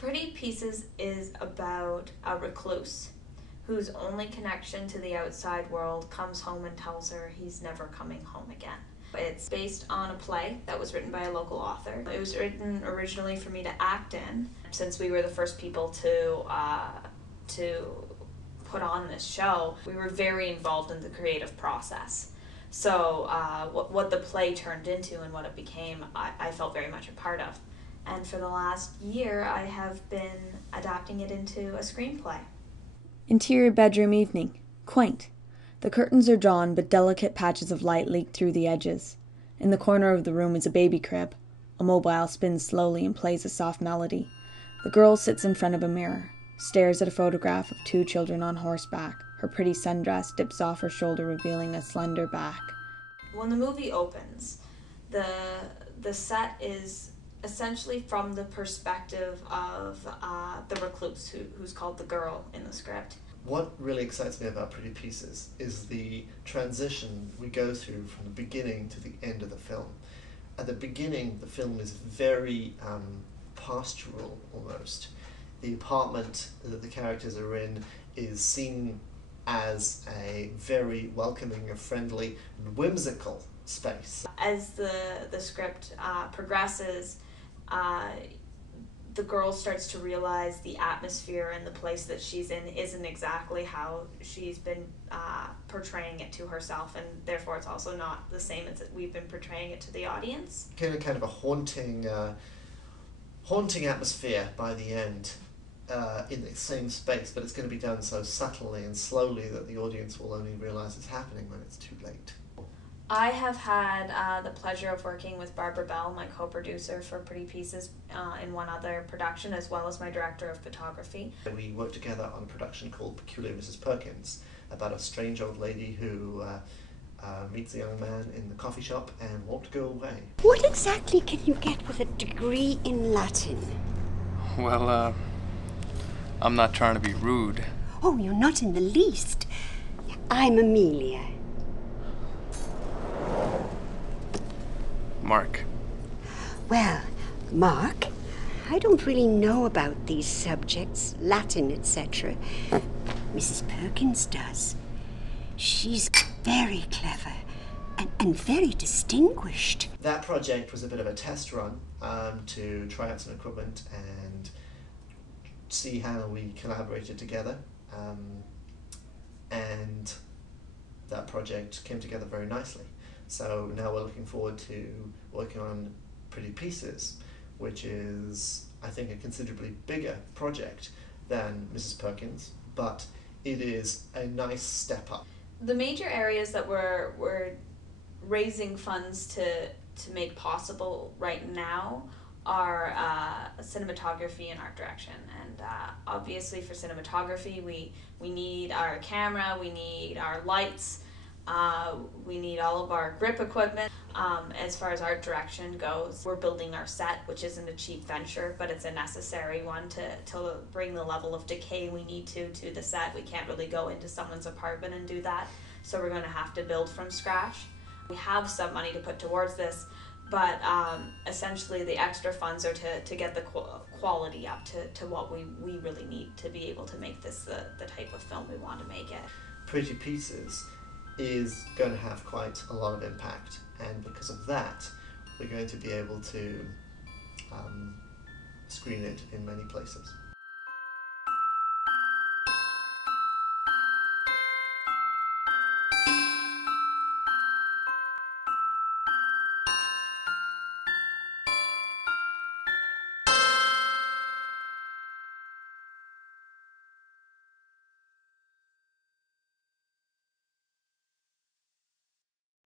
Pretty Pieces is about a recluse whose only connection to the outside world comes home and tells her he's never coming home again. It's based on a play that was written by a local author. It was written originally for me to act in, since we were the first people to put on this show. We were very involved in the creative process. So what the play turned into and what it became, I felt very much a part of. And for the last year, I have been adapting it into a screenplay. Interior bedroom evening. Quaint. The curtains are drawn, but delicate patches of light leak through the edges. In the corner of the room is a baby crib. A mobile spins slowly and plays a soft melody. The girl sits in front of a mirror, stares at a photograph of two children on horseback. Her pretty sundress dips off her shoulder, revealing a slender back. When the movie opens, the set is essentially from the perspective of the recluse, who's called the girl in the script. What really excites me about Pretty Pieces is the transition we go through from the beginning to the end of the film. At the beginning, the film is very pastoral almost. The apartment that the characters are in is seen as a very welcoming, friendly, and whimsical space. As the script progresses, the girl starts to realize the atmosphere and the place that she's in isn't exactly how she's been portraying it to herself, and therefore it's also not the same as we've been portraying it to the audience. Kind of a haunting atmosphere by the end in the same space, but it's going to be done so subtly and slowly that the audience will only realize it's happening when it's too late. I have had the pleasure of working with Barbara Bell, my co-producer for Pretty Pieces, in one other production, as well as my director of photography. We worked together on a production called Peculiar Mrs. Perkins, about a strange old lady who meets a young man in the coffee shop and won't go away. What exactly can you get with a degree in Latin? Well, I'm not trying to be rude. Oh, you're not in the least. I'm Amelia. Mark. Well, Mark, I don't really know about these subjects, Latin, etc. Mrs. Perkins does. She's very clever and very distinguished. That project was a bit of a test run to try out some equipment and see how we collaborated together. And that project came together very nicely. So now we're looking forward to working on Pretty Pieces, which is, I think, a considerably bigger project than Mrs. Perkins, but it is a nice step up. The major areas that we're raising funds to make possible right now are cinematography and art direction. And obviously for cinematography, we need our camera, we need our lights, we need all of our grip equipment. As far as art direction goes, we're building our set, which isn't a cheap venture, but it's a necessary one to bring the level of decay we need to the set. We can't really go into someone's apartment and do that, so we're going to have to build from scratch. We have some money to put towards this, but essentially the extra funds are to get the quality up to what we really need to be able to make this the type of film we want to make it. Pretty Pieces is going to have quite a lot of impact, and because of that we're going to be able to screen it in many places.